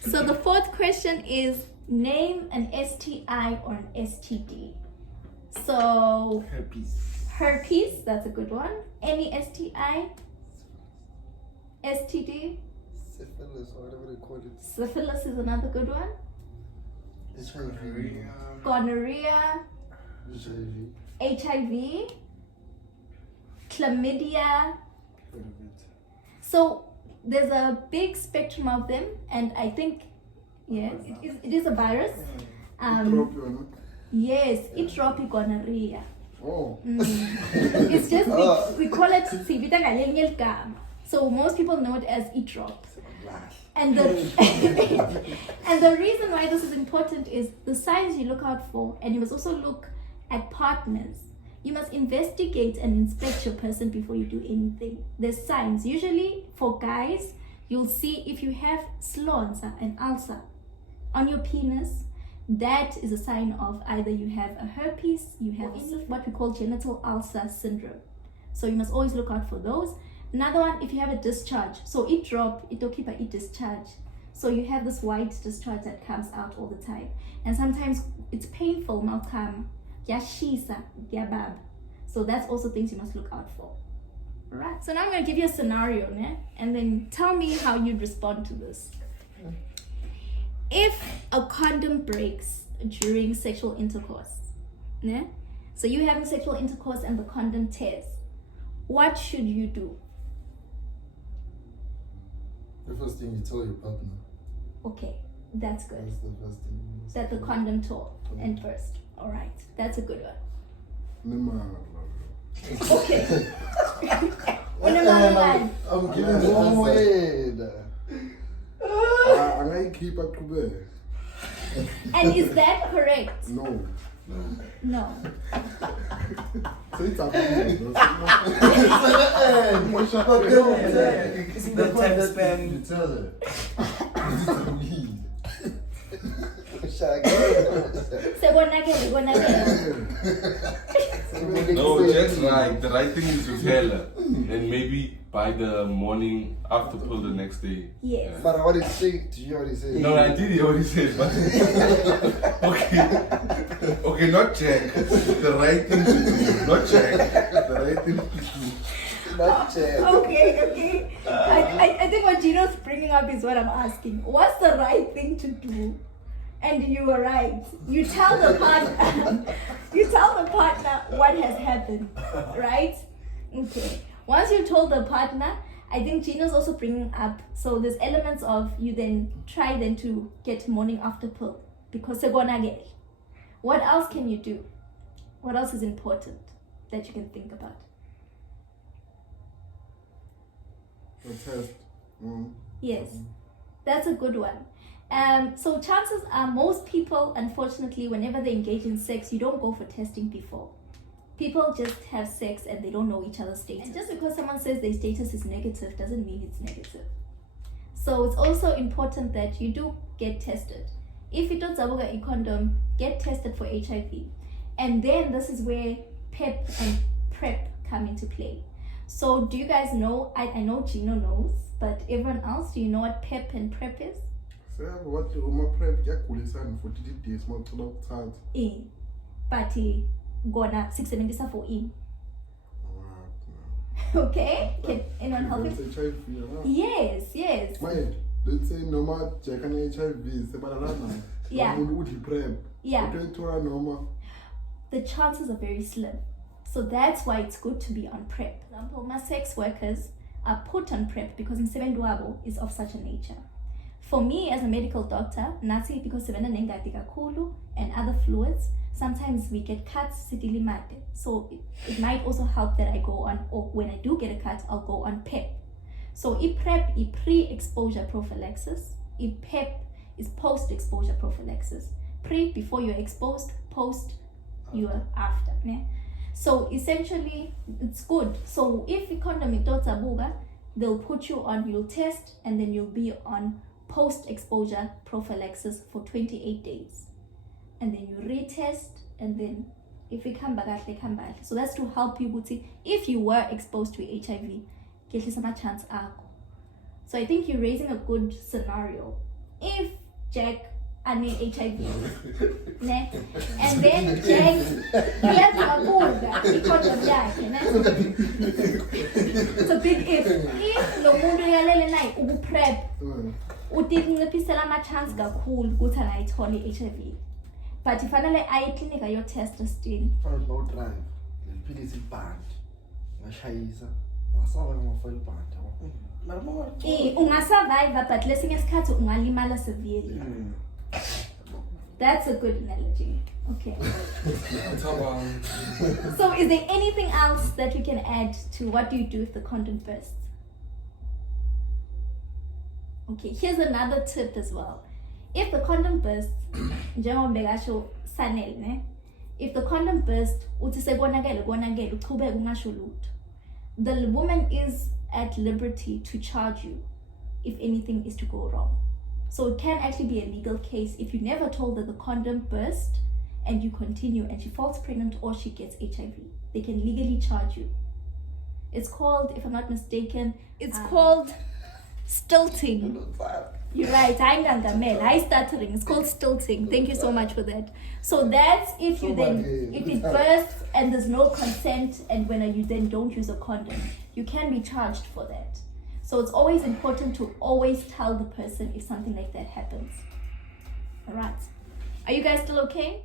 So the fourth question is name an STI or an STD. So herpes, that's a good one. Any STI? STD? Syphilis, or whatever they call it. Syphilis is another good one. Gonorrhea. HIV. Chlamydia. So there's a big spectrum of them, and I think, yes, it is a virus. Yes, itropy gonorrhea. Oh. It's just, we call it sibita ngalelinye igama. So most people know it as etrop. And the and the reason why this is important is the signs you look out for, and you must also look at partners. You must investigate and inspect your person before you do anything. There's signs. Usually for guys, you'll see if you have slonza, an ulcer on your penis, that is a sign of either you have a herpes, you have what we call genital ulcer syndrome. So you must always look out for those. Another one, if you have a discharge, so it drop, it occupy, it discharge. So you have this white discharge that comes out all the time. And sometimes it's painful, malcam, yashisa, yabab. So that's also things you must look out for. Alright, so now I'm going to give you a scenario, né? And then tell me how you'd respond to this. If a condom breaks during sexual intercourse, né? So you're having sexual intercourse and the condom tears, what should you do? The first thing you tell your partner. Okay, that's good. That's the first thing. That the condom tore and burst. All right, that's a good one. Okay. I'm giving you one word. I keep up to bed. And is that correct? No. No. So it's a The time span. You tell her. No, just like the right thing is to tell her, and maybe by the morning after pill the next day. Yes. But what did you say? Did you already say? No, I did hear what he said, but okay, not check. The right thing to do, not check. The right thing to do. Not check. Okay. I think what Gino's bringing up is what I'm asking. What's the right thing to do? And you were right. You tell the partner. You tell the partner what has happened, right? Okay. Once you told the partner, I think Gino's also bringing up. So there's elements of you then try then to get morning after pill because they're gonna get. What else can you do? What else is important that you can think about? The test. Yes, that's a good one. So chances are most people, unfortunately, whenever they engage in sex, you don't go for testing before. People just have sex and they don't know each other's status. And just because someone says their status is negative doesn't mean it's negative. So it's also important that you do get tested. If you don't zabuga a condom, get tested for HIV. And then this is where PEP and PrEP come into play. So do you guys know, I know Gino knows, but everyone else, do you know what PEP and PrEP is? What you prep for 30 days, more to But gonna 670 for in. Okay? Can anyone help it? HIV, Yes. Mate, let's say no more check an HIV, Yeah. prep. Yeah. Normal. The chances are very slim. So that's why it's good to be on PrEP. For example, my sex workers are put on PrEP because in Sevenduabo is of such a nature. For me as a medical doctor, Nati because Kulu and other fluids, sometimes we get cuts, so it might also help that I go on, or when I do get a cut, I'll go on PEP. So PrEP is pre-exposure prophylaxis, PEP is post-exposure prophylaxis. Pre, before you're exposed, post, you're after. Ne? So essentially, it's good. So if you condom buga, they'll put you on, you'll test, and then you'll be on post-exposure prophylaxis for 28 days. And then you retest, and then if you come back, they come back. So that's to help you, if you were exposed to HIV, get some chance. So I think you're raising a good scenario. if Jack ane HIV, ne, and then Jack uyazakudla i-condom yakhe, ne? It's a big if lo muntu uyalele naye uku-prep utinciphisela ama-chance kakhulu ukuthi angayitholi i-HIV, but ifanele aye eklinika ayotesta still. Fanele bawudrive lelipilisi ibhandi ngashayisa wasaba ngamafoil bhandi Ungasurvive, but lesinye isikhathi ungalimala severely. That's a good analogy. Okay. So is there anything else that we can add to what do you do if the condom bursts? Okay, here's another tip as well. If the condom bursts, njengoba bekasho Sanel, ne? If the condom bursts, uthi sekonakele uchubeke ungasho lutho. The woman is at liberty to charge you if anything is to go wrong. So it can actually be a legal case if you never told her the condom burst and you continue and she falls pregnant or she gets HIV. They can legally charge you. It's called, if I'm not mistaken, it's called stilting. You're right, I stuttering. It's called stilting. Thank you so much for that. So that's if you if it bursts and there's no consent and when you then don't use a condom, you can be charged for that. So it's always important to always tell the person if something like that happens. All right. Are you guys still okay?